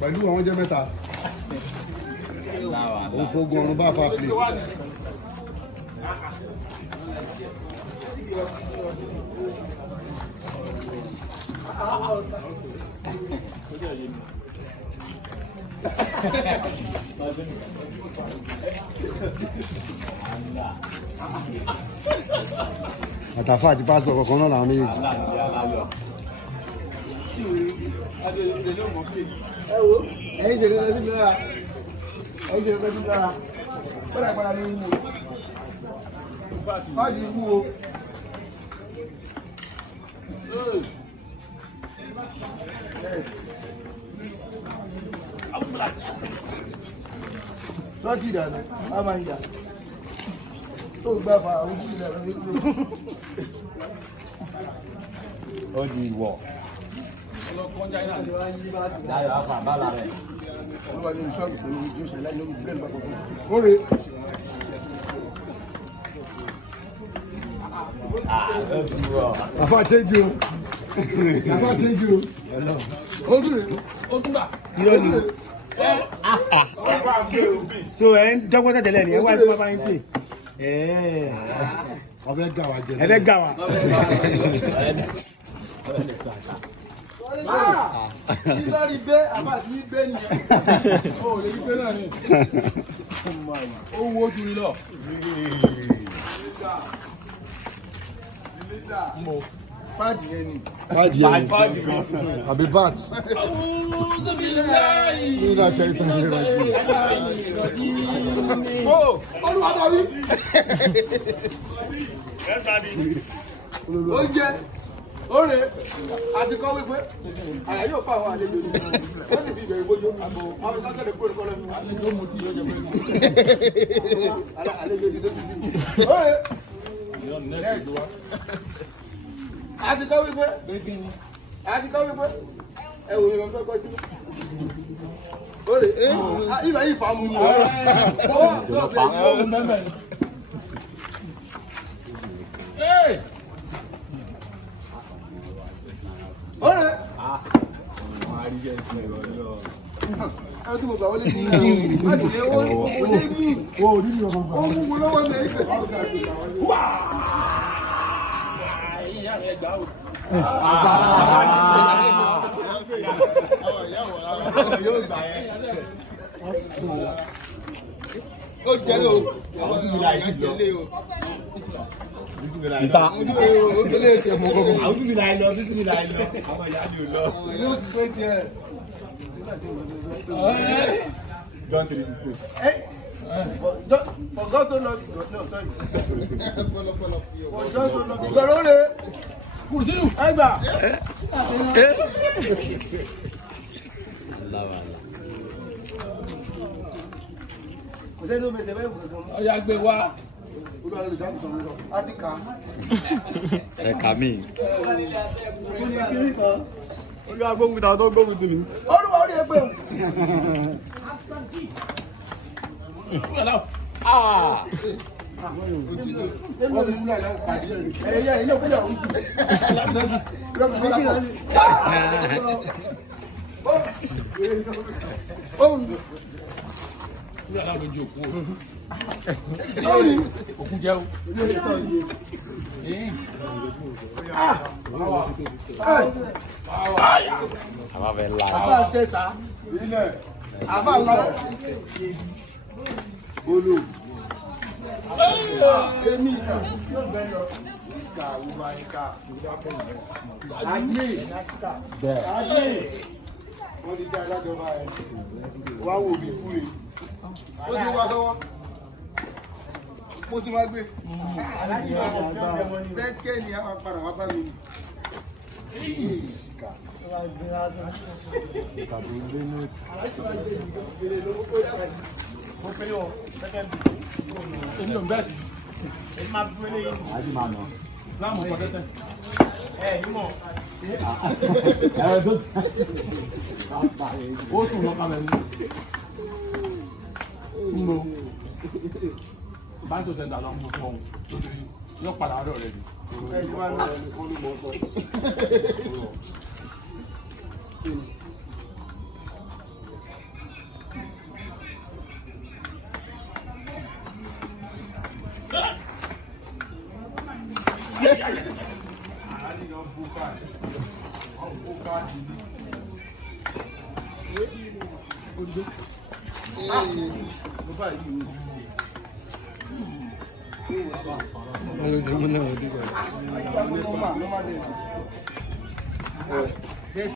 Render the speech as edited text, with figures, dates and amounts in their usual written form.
pẹ̀lú àwọn jẹ́ mẹ́ta òun fogun ọ̀run bá fa play. àtàfà àti pásítọ̀ kọ̀ọ̀kan náà làwọn méjèèjì. ẹ̀yin ṣe lọ́dọ̀ sí mi lára ẹ̀yin ṣe lọ́dọ̀ sí mi lára ó dà padà ní wúwo báàgì wúwo. lọ́jì ìdáná a máa ń jà tó gbà fà àwọn ojú ìdáná ní kúrò. ó di ìwọ̀. Dayo afa bala rẹ̀. olúwa ní ìṣọ́ọ̀bù tó ní ojú ìṣẹ̀lẹ̀ ní omi bílẹ̀ nípa kọ̀ọ̀kan. Ore. Afa teju. Afa teju. Ogunba. Irọ́ ni. So ẹ ń dọ́gbọ́n tẹ̀tẹ̀lẹ̀ ni ẹ wá ìfún bàbá yín pè. Ọbẹ̀ gà wá jẹ. Ẹ fẹ́ gà wá. Ìlọrí gbé àbá àti gbé ni. Ó lè gbé náà ni. Ó wo ojú rí lọ. Páàdì yẹn ni. Páàdì yẹn ni. Àbí bat. Ní ìlà ṣe ìtàn ìlera jù. Olúwa bá wí. Oúnjẹ. Ore àti kọ́ wípé àyà yóò pa àwọn àlejò ní wọ́n sì fi ìbẹ̀rù gbójú àwọn sátẹ̀lẹ̀ kúrò kọ́ lẹ́nu àlejò mú tí yóò jẹ pé àlejò ti dójú sí mi. Ore àti kọ́ wípé ẹ wò yẹn fẹ́ kọ́ sí mi. Ore ibà yìí fà á mú mi. Ore. Ẹ tí mo gbà wọlé ní ìlú. Adìyẹ owó ṣe mí. Ó mú wo lọ́wọ́ mi ẹ̀yìn fẹ̀sí. Ìyá rẹ̀ gbà ó. Yóò gbà yẹn. Ó jẹ́ lò. Àwọn tí mi láì sí lọ. Ìta. Àwọn tí mi láì lọ, tí mi láì lọ. Àwọn ìyá mi ò lọ. Yóò ti pé tiẹ̀. John 3:16. For God so long, no, sorry. For God so long, because Ore. Kùrùsínú. Ẹgbà. Kò sẹ́ni tó fẹsẹ̀ bẹ́ẹ̀ gbọ̀ngàn. Ọya gbé wá. Olúwa lórí sáà sọ̀rọ̀ lọ. A ti kà á. Ẹ̀ka mi. Kí ni kiri kan? Olúwa gbógun tàwọn tó gbógun tì mí. Olúwa orí ẹgbẹ́ mu. Èmi ò ní múlẹ̀ náà pàdé ẹ̀. Ẹ̀yẹ ilé òkúlẹ̀ òun sì. Ní alábòjì òkú o. Lórí. Òkú jẹ́ o. Àbá fẹ́ la. Àbá ṣẹ̀ṣà. Àbá lọ́wọ́. Olo. Èmi ìkà. Ayé. Ayé. Wọ́n ti dá adájọ́ bá ẹ̀. Wá wò mí kúrè. Ó ti wá sọ́wọ́. Mo ti máa gbé. Bẹ́sikẹ́ ni a máa padà wá bá mi. Èmi ò ń bẹ́ẹ̀ tí. Àjí máa nà. Láàmú ọkọ̀ tẹ́tẹ́. Ó sùn lọ kalẹ̀ ní. Ń lo. Báńkì ò sẹ́ńtà lọ mú fún ọ. Yóò padà ọ̀dọ̀ rẹ̀ bí. Hello,